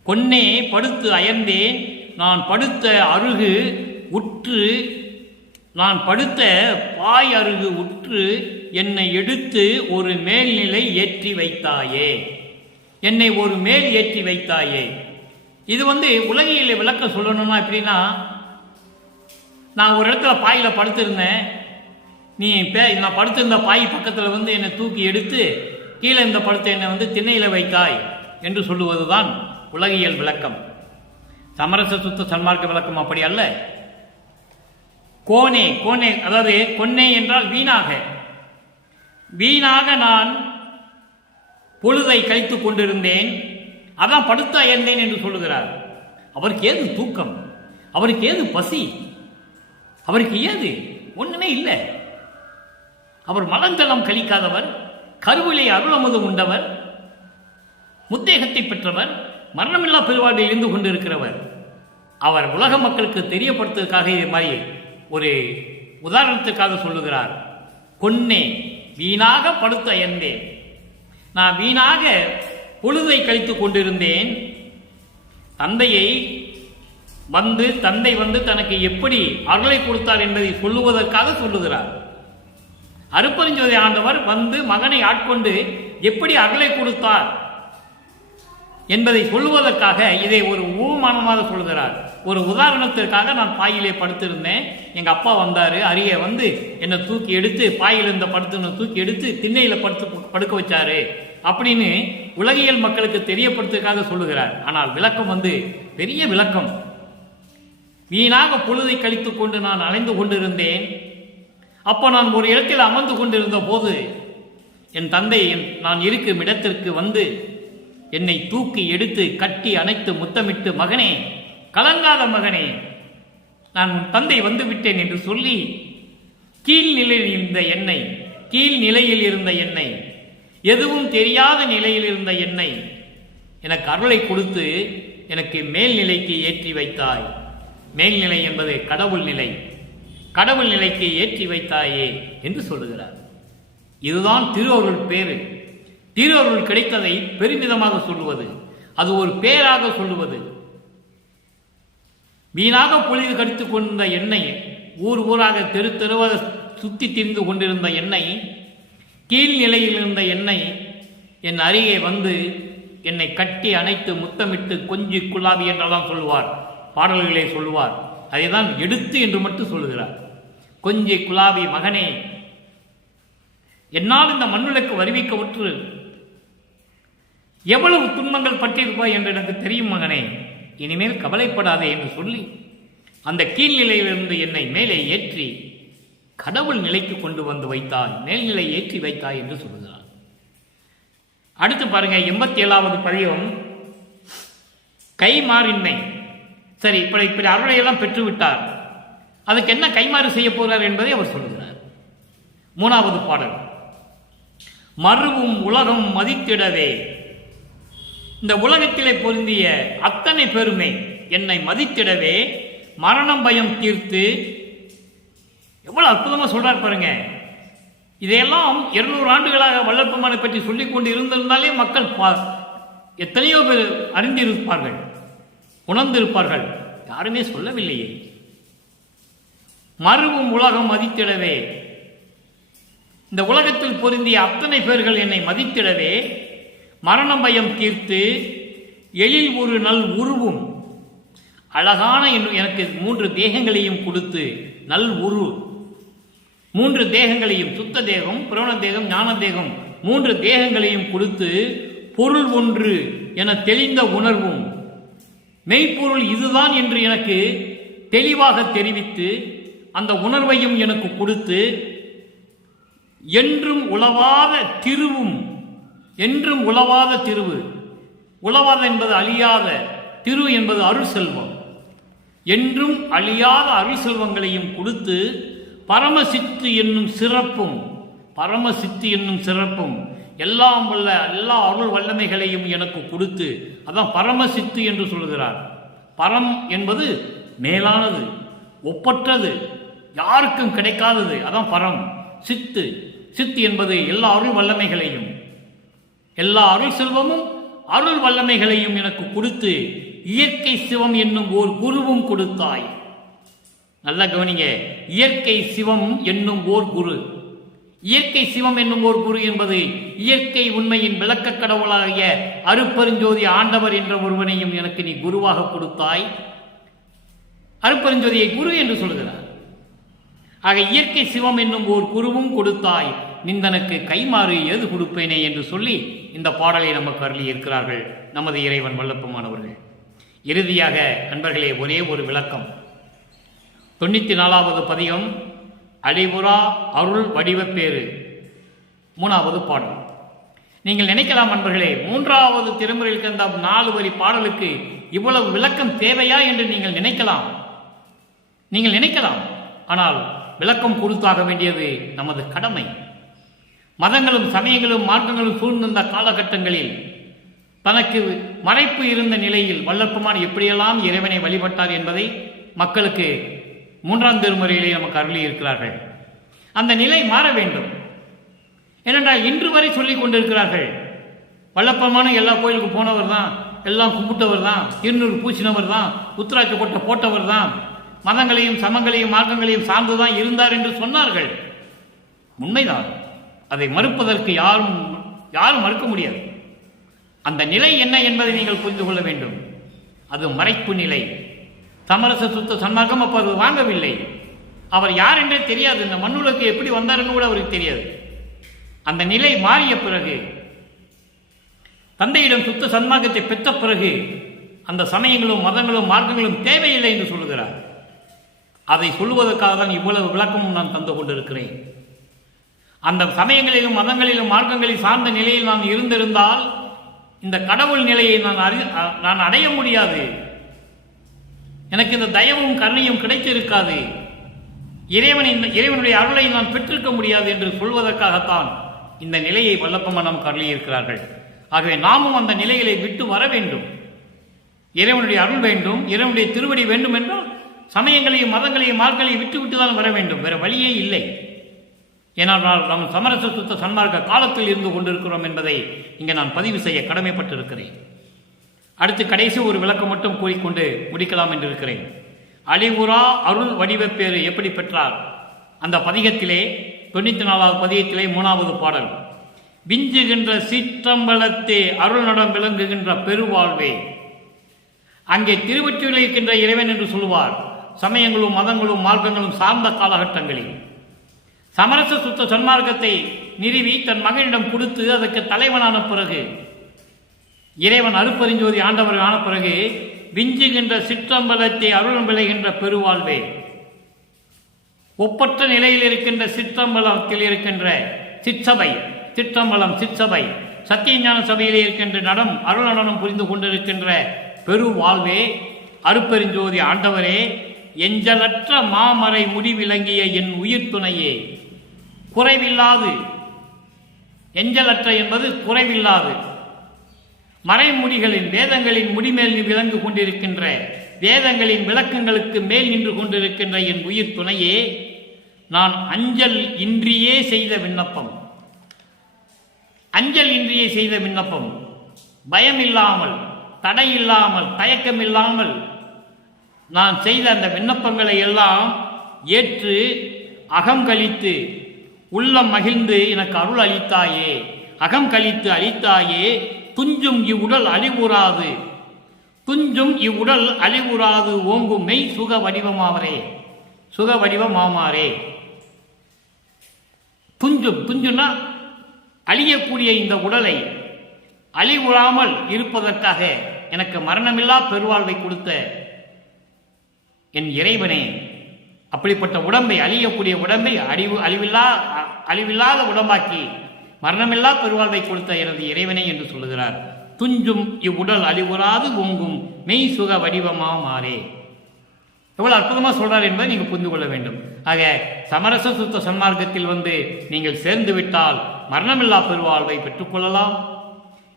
கொன்னே படுத்து அயர்ந்தேன், நான் படுத்த அருகு உற்று, நான் படுத்த பாய் அருகு உற்று என்னை எடுத்து ஒரு மேல்நிலை ஏற்றி வைத்தாயே, என்னை ஒரு மேல் ஏற்றி வைத்தாயே. இது உலகியலை விளக்க சொல்லணும்னா எப்படின்னா, நான் ஒரு இடத்துல பாயில் படுத்திருந்தேன், நீ நான் படுத்திருந்த பாய் பக்கத்தில் என்னை தூக்கி எடுத்து கீழே இந்த படுத்த என்னை திண்ணையில் வைத்தாய் என்று சொல்லுவதுதான் உலகியல் விளக்கம். சமரச சுத்த சன்மார்க்க விளக்கம் அப்படி அல்ல. கோனே கோனே அதாவது கொன்னே என்றால் வீணாக, வீணாக நான் பொழுதை கழித்துக் கொண்டிருந்தேன், அதான் படுத்த அயர்ந்தேன் என்று சொல்லுகிறார். அவருக்கு ஏது தூக்கம், அவருக்கு ஏது பசி, அவருக்கு ஏது ஒண்ணுமே இல்லை. அவர் மலந்தளம் கழிக்காதவர், கருவிலை அருளமுது உண்டவர், முத்தேகத்தை பெற்றவர், மரணமில்லா பெருவாழ்வில் இருந்து கொண்டிருக்கிறவர். அவர் உலக மக்களுக்கு தெரியப்படுத்துவதற்காக இது மாதிரி ஒரு உதாரணத்துக்காக சொல்லுகிறார். கொன்னே வீணாக படுத்த அயர்ந்தேன், நான் வீணாக பொழுதை கழித்துக் கொண்டிருந்தேன். தந்தையை தந்தை தனக்கு எப்படி அருளை கொடுத்தார் என்பதை சொல்லுவதற்காக சொல்லுகிறார். அருப்பெருஞ்சோதி ஆண்டவர் மகனை ஆட்கொண்டு எப்படி அருளை கொடுத்தார் என்பதை சொல்லுவதற்காக இதை ஒரு ஊமானமாக சொல்கிறார். ஒரு உதாரணத்திற்காக நான் பாயிலே படுத்திருந்தேன், எங்க அப்பா வந்தாரு, அருகே என்னை தூக்கி எடுத்து பாயில் இருந்த படுத்து தூக்கி எடுத்து திண்ணையில படுக்க வச்சாரு அப்படின்னு உலகியல் மக்களுக்கு தெரியப்படுத்துவதற்காக சொல்லுகிறார். ஆனால் விளக்கம் பெரிய விளக்கம். வீணாக பொழுதை கழித்துக் கொண்டு நான் அலைந்து கொண்டிருந்தேன். அப்போ நான் ஒரு இடத்தில் அமர்ந்து கொண்டிருந்த போது என் தந்தை நான் இருக்கும் இடத்திற்கு என்னை தூக்கி எடுத்து கட்டி அணைத்து முத்தமிட்டு, மகனே, கலங்காத மகனே, நான் உன் தந்தை விட்டேன் என்று சொல்லி கீழ்நிலையில் இருந்த என்னை எதுவும் தெரியாத நிலையில் இருந்த என்னை எனக்கு அருளை கொடுத்து எனக்கு மேல்நிலைக்கு ஏற்றி வைத்தாய். மேல்நிலை என்பது கடவுள் நிலை, கடவுள் நிலைக்கு ஏற்றி வைத்தாயே என்று சொல்லுகிறார். இதுதான் திருவருள் பேரு. திருவருள் கிடைத்ததை பெருமிதமாக சொல்லுவது, அது ஒரு பேராக சொல்லுவது. வீணாக பொழுது கடித்துக் கொண்டிருந்த எண்ணெய், ஊராக தெரு தெருவாக சுத்தி திரிந்து கொண்டிருந்த எண்ணெய், கீழ்நிலையில் இருந்த எண்ணெய் என் அருகே என்னை கட்டி அணைத்து முத்தமிட்டு கொஞ்சி குலாவி என்றெல்லாம் சொல்லுவார், பாடல்களை சொல்லுவார். அதைதான் எடுத்து என்று மட்டும் சொல்லுகிறார். கொஞ்சி குலாவி, மகனே, என்னால் இந்த மண்ணுலக்கு வருவிக்க உற்று எவ்வளவு துன்பங்கள் பற்றியிருப்பாய் என்று எனக்கு தெரியும் மகனே, இனிமேல் கவலைப்படாதே என்று சொல்லி அந்த கீழ்நிலையிலிருந்து என்னை மேலே ஏற்றி கடவுள் நிலைக்கு கொண்டு வைத்தாய், மேல்நிலை ஏற்றி வைத்தாய் என்று சொல்லுகிறார். அடுத்து பாருங்க, 87வது பதியம். கைமாறின்மை. சரி, இப்படி அருளையெல்லாம் பெற்றுவிட்டார், அதுக்கு என்ன கைமாறு செய்ய போகிறார் என்பதை அவர் சொல்லுகிறார். 3வது பாடல். மறுவும் உலகம் மதித்திடவே, இந்த உலகத்திலே பொருந்திய அத்தனை பெருமை என்னை மதித்திடவே மரணம் பயம் தீர்த்து. எவ்வளவு அற்புதமா சொல்றார் பாருங்க. இதையெல்லாம் 200 ஆண்டுகளாக வள்ளற்பெருமானை பற்றி சொல்லிக் கொண்டு இருந்திருந்தாலே மக்கள் எத்தனையோ பேர் அறிந்திருப்பார்கள், உணர்ந்திருப்பார்கள். யாருமே சொல்லவில்லையே. மறுவும் உலகம் மதித்திடவே, இந்த உலகத்தில் பொருந்திய அத்தனை பேர்கள் என்னை மதித்திடவே மரணம் பயம் தீர்த்து எழில் ஒரு நல் உருவும், அழகான எனக்கு 3 தேகங்களையும் கொடுத்து, நல் உரு 3 தேகங்களையும், சுத்த தேகம், புராண தேகம், ஞான தேகம் 3 தேகங்களையும் கொடுத்து, பொருள் ஒன்று என தெளிந்த உணர்வும், மெய்ப்பொருள் இதுதான் என்று எனக்கு தெளிவாக தெரிவித்து அந்த உணர்வையும் எனக்கு கொடுத்து, என்றும் உலவாத திருவும், என்றும் உலவாத திருவு, உலவாத என்பது அழியாத, திரு என்பது அருள் செல்வம், என்றும் அழியாத அருள் செல்வங்களையும் கொடுத்து, பரமசித்து என்னும் சிறப்பும், பரமசித்து என்னும் சிறப்பும், எல்லாம் வல்ல எல்லா அருள் வல்லமைகளையும் எனக்கு கொடுத்து, அதான் பரமசித்து என்று சொல்கிறார். பரம் என்பது மேலானது, ஒப்பற்றது, யாருக்கும் கிடைக்காதது. அதான் பரம். சித்து. சித்து என்பது எல்லா அருள் வல்லமைகளையும், எல்லா அருள் செல்வமும் அருள் வல்லமைகளையும் எனக்கு கொடுத்து இயற்கை சிவம் என்னும் ஓர் குருவும் கொடுத்தாய். நல்லா கவனிங்க. இயற்கை சிவம் என்னும் ஓர் குரு. இயற்கை சிவம் என்னும் ஓர் குரு என்பது இயற்கை உண்மையின் விளக்க கடவுளாகிய அருட்பெருஞ்சோதி ஆண்டவர் என்ற ஒருவனையும் எனக்கு நீ குருவாக கொடுத்தாய். அருட்பெருஞ்சோதியை குரு என்று சொல்கிறார். ஆக இயற்கை சிவம் என்னும் ஓர் குருவும் கொடுத்தாய், நிந்தனுக்கு கைமாறு ஏது கொடுப்பேனே என்று சொல்லி இந்த பாடலை நமக்கு அருளி இருக்கிறார்கள் நமது இறைவன் வல்லப்பமானவர்கள். இறுதியாக நண்பர்களே, ஒரே ஒரு விளக்கம். 94வது பதிகம், அழிவுறா அருள் வடிவப்பேறு, 3வது பாடல். நீங்கள் நினைக்கலாம் நண்பர்களே, 3வது திருமுறையில் இருந்த 4 வரி பாடலுக்கு இவ்வளவு விளக்கம் தேவையா என்று நீங்கள் நினைக்கலாம். ஆனால் விளக்கம் கொடுத்தாக வேண்டியது நமது கடமை. மதங்களும் சமயங்களும் மார்க்கங்களும் சூழ்ந்த காலகட்டங்களில் தனக்கு மறைப்பு இருந்த நிலையில் வல்லற்பெருமான் எப்படியெல்லாம் இறைவனை வழிபட்டார் என்பதை மக்களுக்கு 3ஆம் திருமுறையிலே நமக்கு அருளி இருக்கிறார்கள். அந்த நிலை மாற வேண்டும். ஏனென்றால் இன்று வரை சொல்லிக் கொண்டிருக்கிறார்கள், வல்லற்பெருமான எல்லா கோயிலுக்கும் போனவர் தான், எல்லாம் கும்பிட்டவர் தான், திருநூறு பூசினவர் தான், உத்திராட்ச கொட்டை போட்டவர் தான், மதங்களையும் சமங்களையும் மார்க்கங்களையும் சார்ந்துதான் இருந்தார் என்று சொன்னார்கள். உண்மைதான். அதை மறுப்பதற்கு யாரும் மறுக்க முடியாது. அந்த நிலை என்ன என்பதை நீங்கள் புரிந்து கொள்ள வேண்டும். அது மறைப்பு நிலை. சமரச சுத்த சன்மார்க்கம் அப்போ அது வாங்கவில்லை. அவர் யார் என்றே தெரியாது. இந்த மண்ணுலக்கு எப்படி வந்தாருன்னு கூட அவருக்கு தெரியாது. அந்த நிலை மாறிய பிறகு, தந்தையிடம் சுத்த சன்மார்க்கத்தை பெற்ற பிறகு அந்த சமயங்களும் மதங்களும் மார்க்கங்களும் தேவையில்லை என்று சொல்லுகிறார். அதை சொல்லுவதற்காக தான் இவ்வளவு விளக்கமும் நான் தந்து கொண்டிருக்கிறேன். அந்த சமயங்களிலும் மதங்களிலும் மார்க்கங்களில் சார்ந்த நிலையில் நான் இருந்திருந்தால் இந்த கடவுள் நிலையை நான் அடைய முடியாது. எனக்கு இந்த தயவும் கருணையும் கிடைத்திருக்காது. இறைவனுடைய அருளை நான் பெற்றிருக்க முடியாது என்று சொல்வதற்காகத்தான் இந்த நிலையை வல்லப்பெருமான் நமக்கு அருளியிருக்கிறார்கள். ஆகவே நாமும் அந்த நிலைகளை விட்டு வர வேண்டும். இறைவனுடைய அருள் வேண்டும், இறைவனுடைய திருவடி வேண்டும் என்றால் சமயங்களையும் மதங்களையும் மார்க்கங்களையும் விட்டு தான் வர வேண்டும். வேற வழியே இல்லை. ஏனென்றால் நாம் சமரச சுத்த சன்மார்க்க காலத்தில் இருந்து கொண்டிருக்கிறோம் என்பதை இங்கே நான் பதிவு செய்ய கடமைப்பட்டிருக்கிறேன். அடுத்து கடைசி ஒரு விளக்கம் மட்டும் கூறிக்கொண்டு முடிக்கலாம் என்று இருக்கிறேன். அழிவுறா அருள் வடிவப்பேறு எப்படி பெற்றார்? அந்த பதிகத்திலே 94வது பதிகத்திலே 3வது பாடல், விஞ்சுகின்ற சிற்றம்பலத்தே அருள் நடம் விளங்குகின்ற பெருவாழ்வே. அங்கே திருவொற்றியில் இருக்கின்ற இறைவன் என்று சொல்லுவார். சமயங்களும் மதங்களும் மார்க்கங்களும் சார்ந்த காலகட்டங்களில் சமரச சுத்த சன்மார்க்கத்தை நிறுவி தன் மகனிடம் கொடுத்து அதற்கு தலைவனான பிறகு, இறைவன் அருட்பெருஞ்சோதி ஆண்டவர் ஆன பிறகு, விஞ்சுகின்ற சிற்றம்பலத்தை அருள் விளைகின்ற பெருவாழ்வே. ஒப்பற்ற நிலையில் இருக்கின்ற சிற்றம்பலத்தில் இருக்கின்ற சிற்றம்பலம் சிற்றசபை சத்தியஞான சபையிலே இருக்கின்ற நடம் அருள் நடனம் புரிந்து கொண்டிருக்கின்ற பெருவாழ்வே, அருட்பெருஞ்சோதி ஆண்டவரே, எஞ்சலற்ற மாமறை முடிவிலங்கிய என் உயிர் துணையே. குறைவில்லாது, எஞ்சலற்ற என்பது குறைவில்லாது, மறைமுடிகளின் வேதங்களின் முடிமேல் விளங்கு கொண்டிருக்கின்ற, வேதங்களின் விளக்கங்களுக்கு மேல் நின்று கொண்டிருக்கின்ற என் உயிர் துணையே, நான் அஞ்சல் இன்றியே செய்த விண்ணப்பம், அஞ்சல் இன்றியே செய்த விண்ணப்பம், பயமில்லாமல், தடையில்லாமல், தயக்கமில்லாமல் நான் செய்த அந்த விண்ணப்பங்களை எல்லாம் ஏற்று அகம் கழித்து உள்ளம் மகிழ்ந்து எனக்கு அருள் அளித்தாயே, அகம் கழித்து அளித்தாயே. துஞ்சும் இவ்வுடல் அழிவுறாது, துஞ்சும் இவ்வுடல் அழிவுறாது ஓங்கும் மெய் சுக வடிவமாவரே, சுக வடிவமாமாரே. துஞ்சுன்னா அழியக்கூடிய இந்த உடலை அழிவுறாமல் இருப்பதற்காக எனக்கு மரணமில்லா பெருவாழ்வை கொடுத்த என் இறைவனே, அப்படிப்பட்ட உடம்பை, அழியக்கூடிய உடம்பை அழிவில்லாத உடம்பாக்கி மரணமில்லா பெருவாழ்வை கொடுத்த எனது இறைவனே என்று சொல்லுகிறார். துஞ்சும் இவ்வுடல் அழிவுறாது ஓங்கும் மெய் சுக வடிவமா மாறே. எவ்வளவு அற்புதமா சொல்றார் என்பதை நீங்கள் புரிந்து கொள்ள வேண்டும். ஆக சமரச சுத்த சன்மார்க்கத்தில் நீங்கள் சேர்ந்து விட்டால் மரணமில்லா பெருவாழ்வை பெற்றுக்கொள்ளலாம்,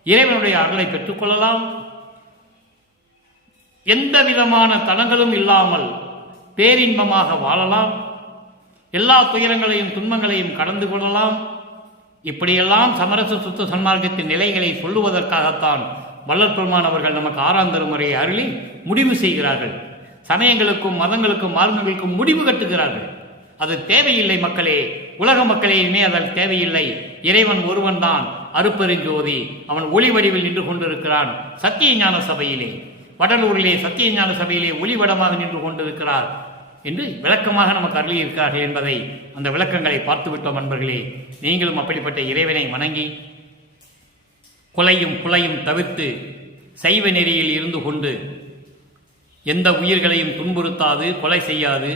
இறைவனுடைய அருளை பெற்றுக்கொள்ளலாம். எந்த விதமான தடங்களும் இல்லாமல் பேரின்பமாக வாழலாம், எல்லா துயரங்களையும் துன்பங்களையும் கடந்து கொள்ளலாம். இப்படியெல்லாம் சமரச சுத்த சன்மார்க்கத்தின் நிலைகளை சொல்லுவதற்காகத்தான் வள்ளல் பெருமானவர்கள் நமக்கு 6ஆம் திருமுறையை அருளி முடிவு செய்கிறார்கள். சமயங்களுக்கும் மதங்களுக்கும் மார்க்கங்களுக்கும் முடிவு கட்டுகிறார்கள். அது தேவையில்லை மக்களே, உலக மக்களையுமே அதற்கு தேவையில்லை. இறைவன் ஒருவன் தான் அருப்பெருஞ்சோதி, அவன் ஒளி வடிவில் நின்று கொண்டிருக்கிறான். சத்திய ஞான சபையிலே, வடலூரிலே சத்திய ஞான சபையிலே ஒளிவடமாக நின்று கொண்டிருக்கிறார் என்று விளக்கமாக நமக்கு அருளியிருக்கிறார்கள் என்பதை, அந்த விளக்கங்களை பார்த்துவிட்டோம் அன்பர்களே. நீங்களும் அப்படிப்பட்ட இறைவனை வணங்கி கொலையும் புலையும் தவிர்த்து சைவ நெறியில் இருந்து கொண்டு எந்த உயிர்களையும் துன்புறுத்தாது, கொலை செய்யாது,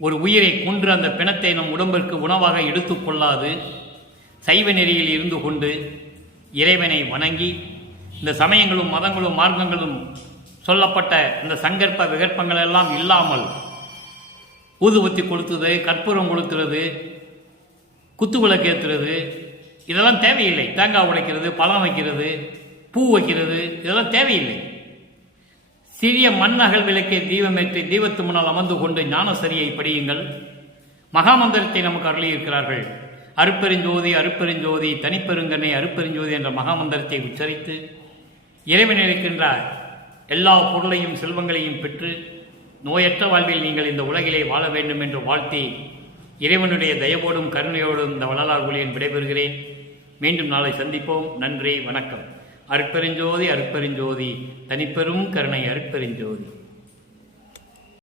ஒரு உயிரை கொன்று அந்த பிணத்தை நம் உடம்பிற்கு உணவாக எடுத்துக்கொள்ளாது, சைவ நெறியில் இருந்து கொண்டு இறைவனை வணங்கி இந்த சமயங்களும் மதங்களும் மார்க்கங்களும் சொல்லப்பட்ட இந்த சங்கற்ப விகற்பங்கள் எல்லாம் இல்லாமல் ஊதுபத்தி கொளுத்துறது, கற்பூரம் கொளுத்துறது, குத்துவிளக்கு ஏற்றுறது, இதெல்லாம் தேவையில்லை. தேங்காய் உடைக்கிறது, பழம் வைக்கிறது, பூ வைக்கிறது, இதெல்லாம் தேவையில்லை. சிறிய மண் அகல் விளக்கை தீபமேற்றி தீபத்து முன்னால் அமர்ந்து கொண்டு ஞானசரியை படியுங்கள். மகாமந்திரத்தை நமக்கு அருளியிருக்கிறார்கள். அருப்பெருஞ்சோதி அருப்பெருஞ்சோதி தனிப்பெருங்கனை அருப்பெருஞ்சோதி என்ற மகாமந்திரத்தை உச்சரித்து இறைவன் இருக்கின்ற எல்லா பொருளையும் செல்வங்களையும் பெற்று நோயற்ற வாழ்வில் நீங்கள் இந்த உலகிலே வாழ வேண்டும் என்று வாழ்த்தி இறைவனுடைய தயவோடும் கருணையோடும் இந்த வள்ளலார் ஒளியன் விடைபெறுகிறேன். மீண்டும் நாளை சந்திப்போம். நன்றி, வணக்கம். அருட்பெருஞ்சோதி அருட்பெருஞ்சோதி தனிப்பெரும் கருணை அருட்பெருஞ்சோதி.